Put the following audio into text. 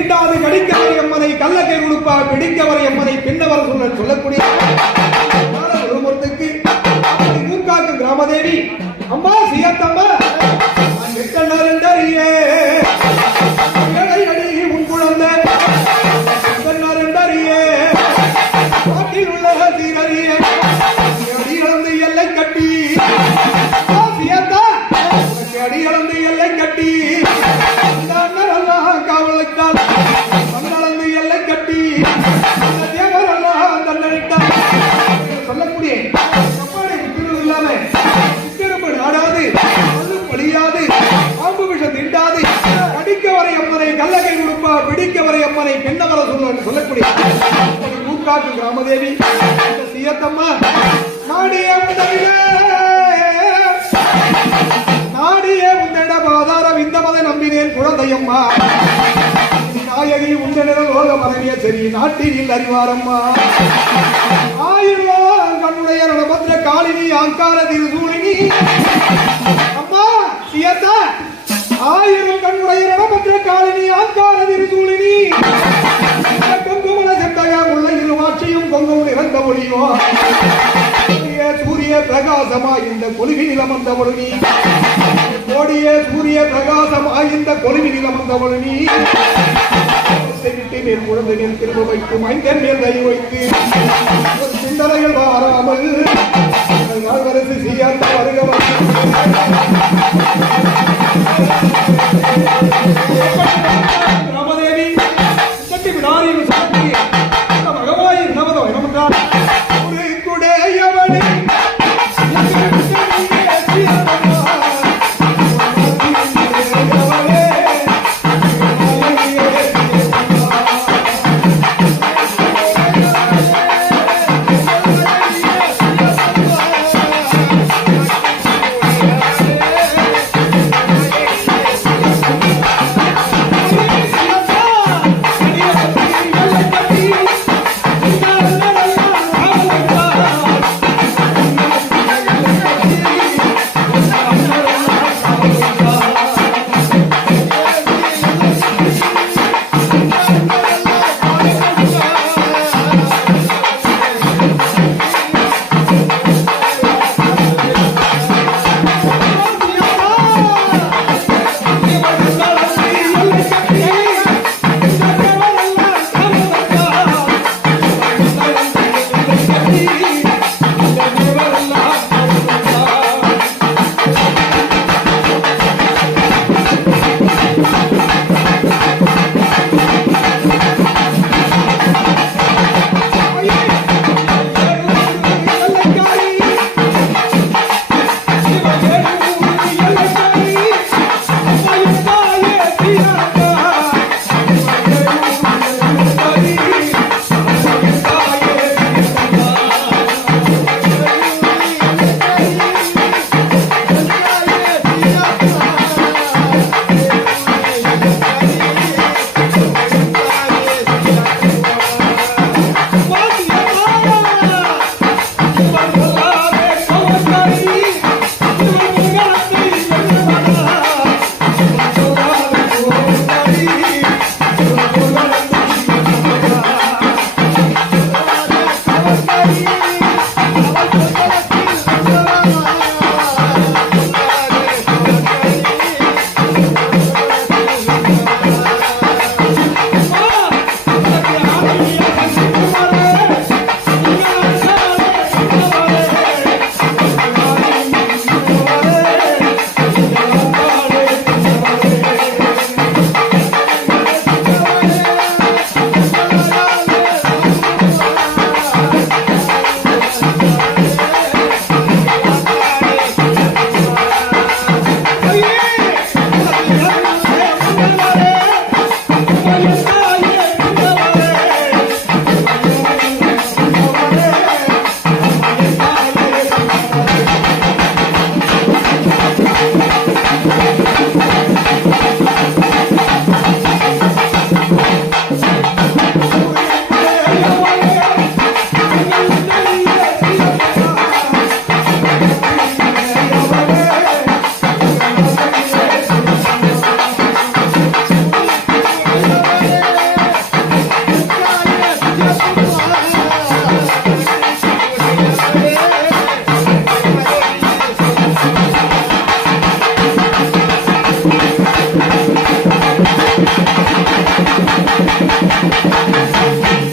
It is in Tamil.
தீண்டாது கடிக்கவரை அம்மனை கல்லக்கை கொடுப்பா பிடிக்கவரை அம்மனை பின்னவர் சொல்லக்கூடிய மூக்காக்கு கிராமதேவி அம்மா சியத்தம்மா உன் குழந்தை உள்ள சீரறிய அடி இழந்து எல்லை கட்டி அடி இழந்து எல்லை கட்டி காவலுக்கால் மண்ணளந்து எல்லை கட்டி தேவரெல்லாம் தண்டனிட்டார் சொல்லக்கூடிய இல்லாம சித்திரம்பு நாடாது பழியாது பாம்பு விஷம் திண்டாது கடிக்க வரை அம்மனை கல்லகை கொடுப்பா பிடிக்க வரை அம்மனை பெண்ணவர சொல்லக்கூடிய மூக்காக்கு கிராமதேவி சியத்தம்மா நாடிய உன்னிட பாதாரம் இந்த மதை நம்பினேன் குழந்தையம்மா நாயகி உன்னிட லோக மனைவிய சரி நாட்டில் அறிவாரம்மா ஆயிரம் கண்ணுடைய ரணபத்ர காலினி ஆங்கார திருசூலினி அம்மா சியத்தா ஆயிரம் கண்ணுடைய ரணபத்ர காலினி ஆங்கார திருசூலினி கொங்குமல செந்தக உள்ள இருவாட்சியும் கொங்கும் இறந்த ஒளியோ சூரிய பிரகாசமா இந்த கொலுவி நிலமந்த ஒழுனி கோடிய சூரிய பிரகாசமா இந்த கொலுவி நிலமந்த ஒழுனி மேல் குழந்தை மேல் திரும்ப வைக்கும் ஐந்தன் மேல் கை வைத்து சிந்தனைகள் வாராமல் வாழ்வரசு செய்யாத வருகவர் ராமதேவி சட்டி விடாரி மகவாயின் நமதோ என்னமென்றால் ஒரு குடையவனை Thank you.